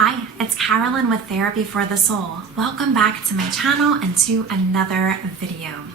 Hi, it's Carolyn with Therapy for the Soul. Welcome back to my channel and to another video.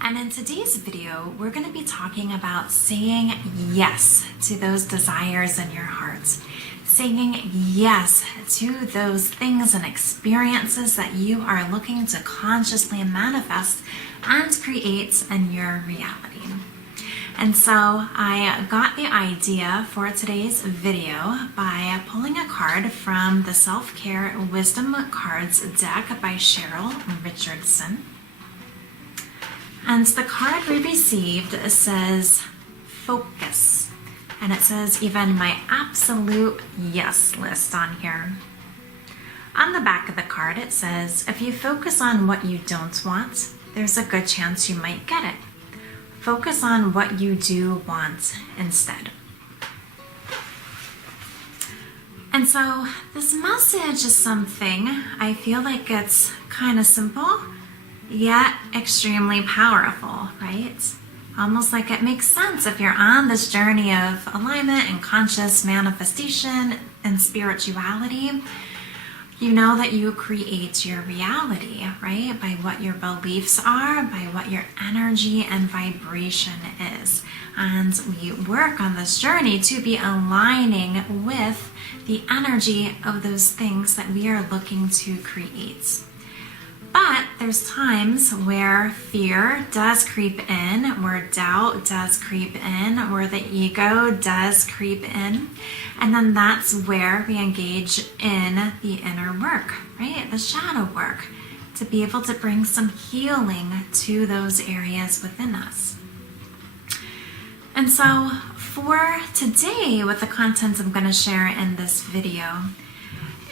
And in today's video, we're going to be talking about saying yes to those desires in your heart. Saying yes to those things and experiences that you are looking to consciously manifest and create in your reality. And so I got the idea for today's video by pulling a card from the Self-Care Wisdom Cards deck by Cheryl and Richardson. And the card we received says, focus. And it says even my absolute yes list on here. On the back of the card it says, if you focus on what you don't want, there's a good chance you might get it. Focus on what you do want instead. And so this message is something I feel like it's kind of simple, yet extremely powerful, right? Almost like it makes sense if you're on this journey of alignment and conscious manifestation and spirituality. You know that you create your reality, right? By what your beliefs are, by what your energy and vibration is. And we work on this journey to be aligning with the energy of those things that we are looking to create. But there's times where fear does creep in, where doubt does creep in, where the ego does creep in. And then that's where we engage in the inner work, right? The shadow work, to be able to bring some healing to those areas within us. And so for today, with the content I'm going to share in this video,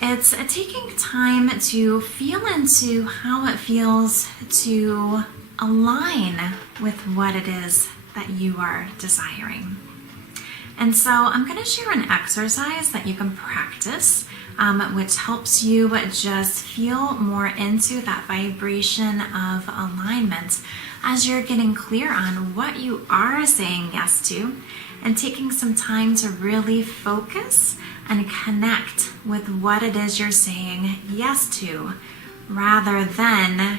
it's taking time to feel into how it feels to align with what it is that you are desiring. And so I'm going to share an exercise that you can practice, which helps you just feel more into that vibration of alignment as you're getting clear on what you are saying yes to and taking some time to really focus and connect with what it is you're saying yes to, rather than,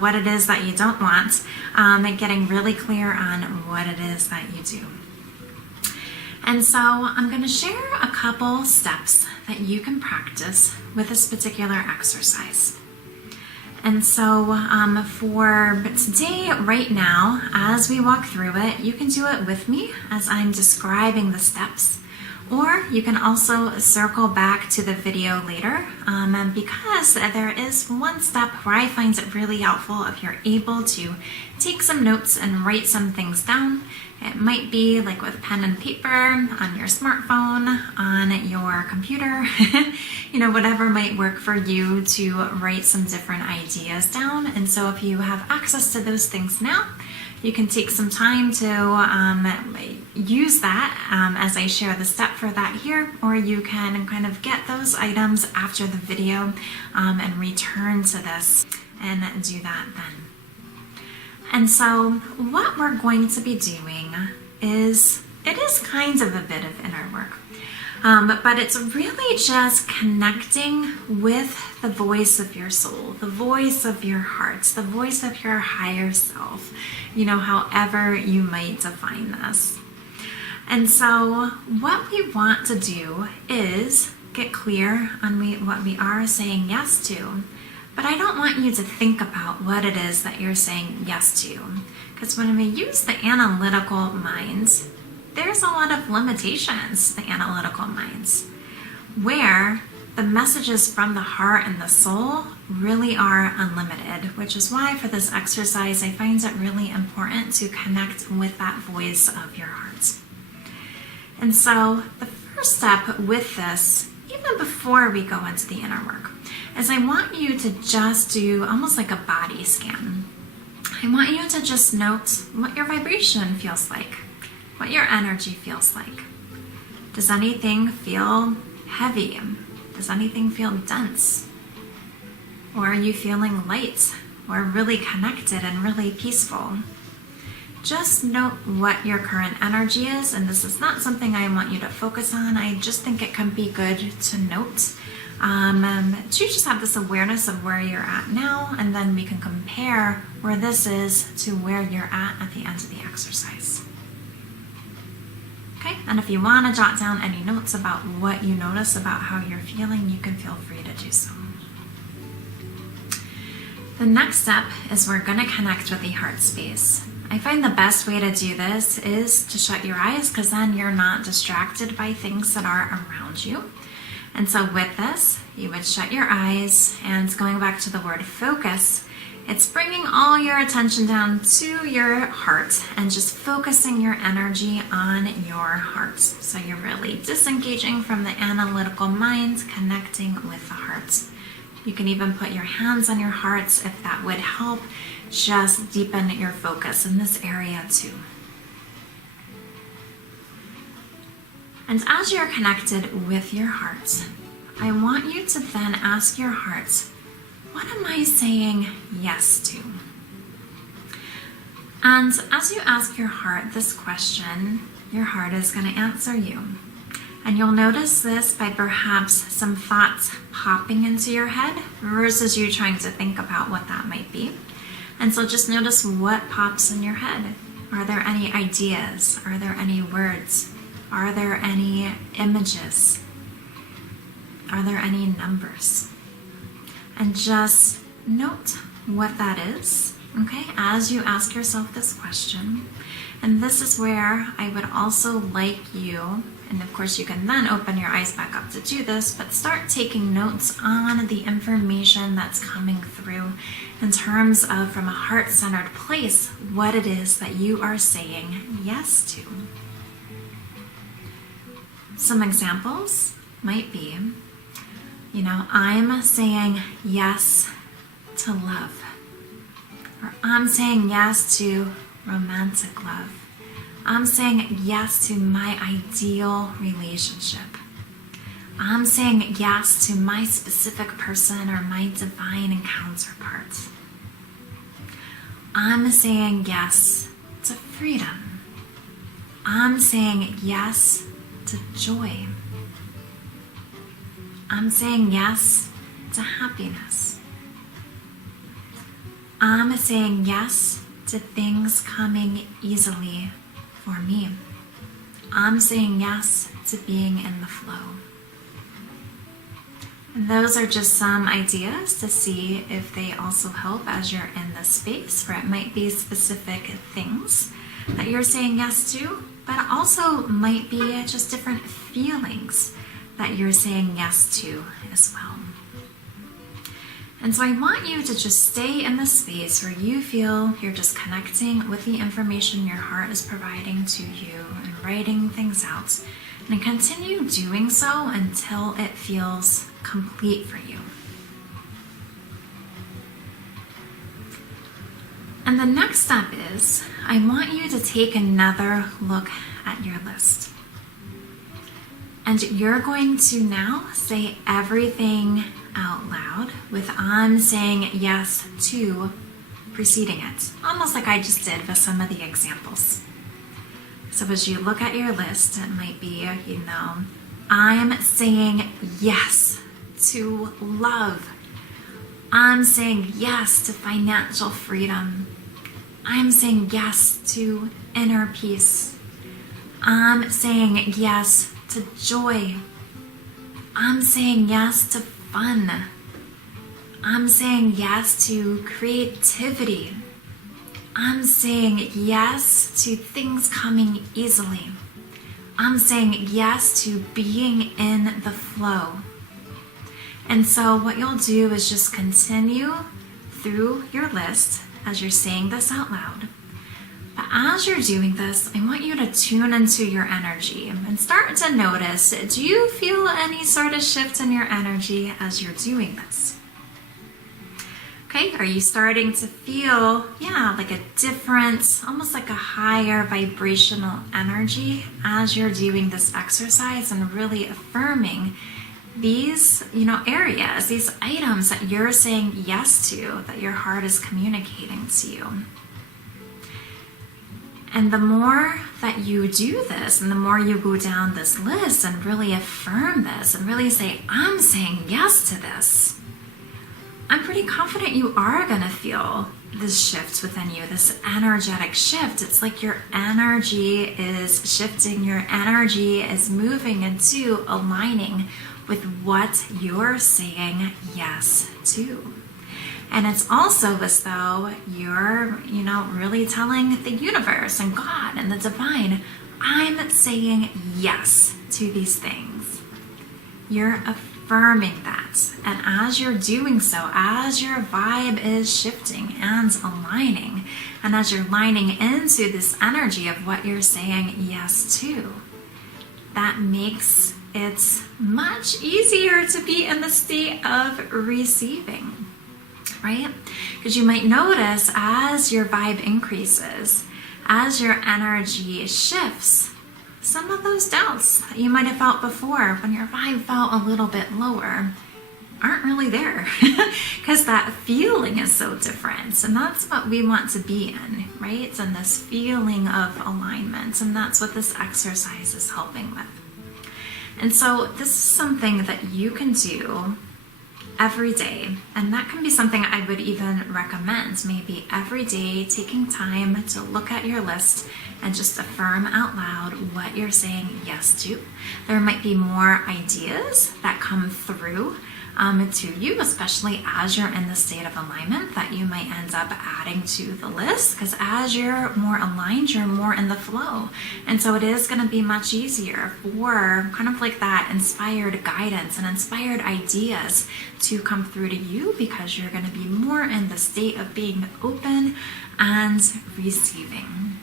what it is that you don't want, and getting really clear on what it is that you do. And so I'm going to share a couple steps that you can practice with this particular exercise. And so for today, right now, as we walk through it, you can do it with me as I'm describing the steps. Or you can also circle back to the video later, because there is one step where I find it really helpful if you're able to take some notes and write some things down. It might be like with pen and paper, on your smartphone, on your computer, whatever might work for you to write some different ideas down. And so if you have access to those things now, you can take some time to use that as I share the step for that here, or you can kind of get those items after the video and return to this and do that then. And so what we're going to be doing is, it is kind of a bit of inner work, but it's really just connecting with the voice of your soul, the voice of your heart, the voice of your higher self, however you might define this. And so what we want to do is get clear on what we are saying yes to. But I don't want you to think about what it is that you're saying yes to. Because when we use the analytical minds, there's a lot of limitations, the analytical minds, where the messages from the heart and the soul really are unlimited, which is why for this exercise, I find it really important to connect with that voice of your heart. And so the first step with this, even before we go into the inner work, is I want you to just do almost like a body scan. I want you to just note what your vibration feels like, what your energy feels like. Does anything feel heavy? Does anything feel dense? Or are you feeling light or really connected and really peaceful? Just note what your current energy is, and this is not something I want you to focus on. I just think it can be good to note To just have this awareness of where you're at now, and then we can compare where this is to where you're at the end of the exercise. Okay, and if you want to jot down any notes about what you notice about how you're feeling, you can feel free to do so. The next step is we're going to connect with the heart space. I find the best way to do this is to shut your eyes, because then you're not distracted by things that are around you. And so with this, you would shut your eyes, and going back to the word focus, it's bringing all your attention down to your heart and just focusing your energy on your heart. So you're really disengaging from the analytical mind, connecting with the heart. You can even put your hands on your hearts if that would help just deepen your focus in this area too. And as you're connected with your heart, I want you to then ask your heart, what am I saying yes to? And as you ask your heart this question, your heart is going to answer you. And you'll notice this by perhaps some thoughts popping into your head versus you trying to think about what that might be. And so just notice what pops in your head. Are there any ideas? Are there any words? Are there any images? Are there any numbers? And just note what that is, okay, as you ask yourself this question. And this is where I would also like you, and of course you can then open your eyes back up to do this, but start taking notes on the information that's coming through in terms of, from a heart-centered place, what it is that you are saying yes to. Some examples might be, I'm saying yes to love, or I'm saying yes to romantic love. I'm saying yes to my ideal relationship. I'm saying yes to my specific person or my divine counterpart. I'm saying yes to freedom. I'm saying yes to joy. I'm saying yes to happiness. I'm saying yes to things coming easily for me. I'm saying yes to being in the flow. And those are just some ideas to see if they also help as you're in this space, where it might be specific things that you're saying yes to, but also might be just different feelings that you're saying yes to as well. And so I want you to just stay in the space where you feel you're just connecting with the information your heart is providing to you and writing things out. And continue doing so until it feels complete for you. And the next step is, I want you to take another look at your list. And you're going to now say everything out loud with I'm saying yes to preceding it. Almost like I just did with some of the examples. So as you look at your list, it might be, I'm saying yes to love. I'm saying yes to financial freedom. I'm saying yes to inner peace. I'm saying yes to joy. I'm saying yes to fun. I'm saying yes to creativity. I'm saying yes to things coming easily. I'm saying yes to being in the flow. And so what you'll do is just continue through your list as you're saying this out loud. But as you're doing this, I want you to tune into your energy and start to notice, do you feel any sort of shift in your energy as you're doing this? Okay, are you starting to feel, like a different, almost like a higher vibrational energy as you're doing this exercise and really affirming these, areas, these items that you're saying yes to, that your heart is communicating to you? And the more that you do this, and the more you go down this list and really affirm this and really say, I'm saying yes to this, I'm pretty confident you are going to feel this shift within you, this energetic shift. It's like your energy is shifting, your energy is moving into aligning with what you're saying yes to. And it's also as though you're, really telling the universe and God and the divine, I'm saying yes to these things. You're affirming that. And as you're doing so, as your vibe is shifting and aligning, and as you're lining into this energy of what you're saying yes to, that makes it much easier to be in the state of receiving, right? Because you might notice as your vibe increases, as your energy shifts, some of those doubts that you might have felt before when your vibe felt a little bit lower aren't really there because that feeling is so different. And that's what we want to be in, right? And this feeling of alignment. And that's what this exercise is helping with. And so this is something that you can do every day. And that can be something I would even recommend, maybe every day, taking time to look at your list and just affirm out loud what you're saying yes to. There might be more ideas that come through to you, especially as you're in the state of alignment, that you might end up adding to the list, because as you're more aligned, you're more in the flow. And so it is going to be much easier for kind of like that inspired guidance and inspired ideas to come through to you, because you're going to be more in the state of being open and receiving.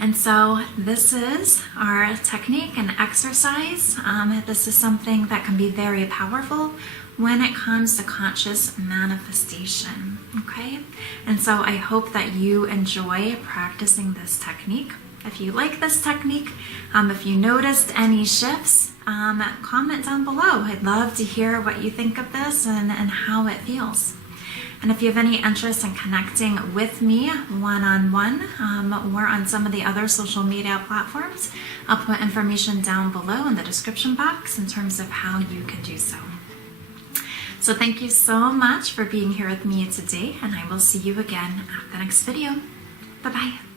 And so this is our technique and exercise. This is something that can be very powerful when it comes to conscious manifestation, okay? And so I hope that you enjoy practicing this technique. If you like this technique, if you noticed any shifts, comment down below. I'd love to hear what you think of this and how it feels. And if you have any interest in connecting with me one-on-one or on some of the other social media platforms, I'll put information down below in the description box in terms of how you can do so. So thank you so much for being here with me today, and I will see you again at the next video. Bye-bye.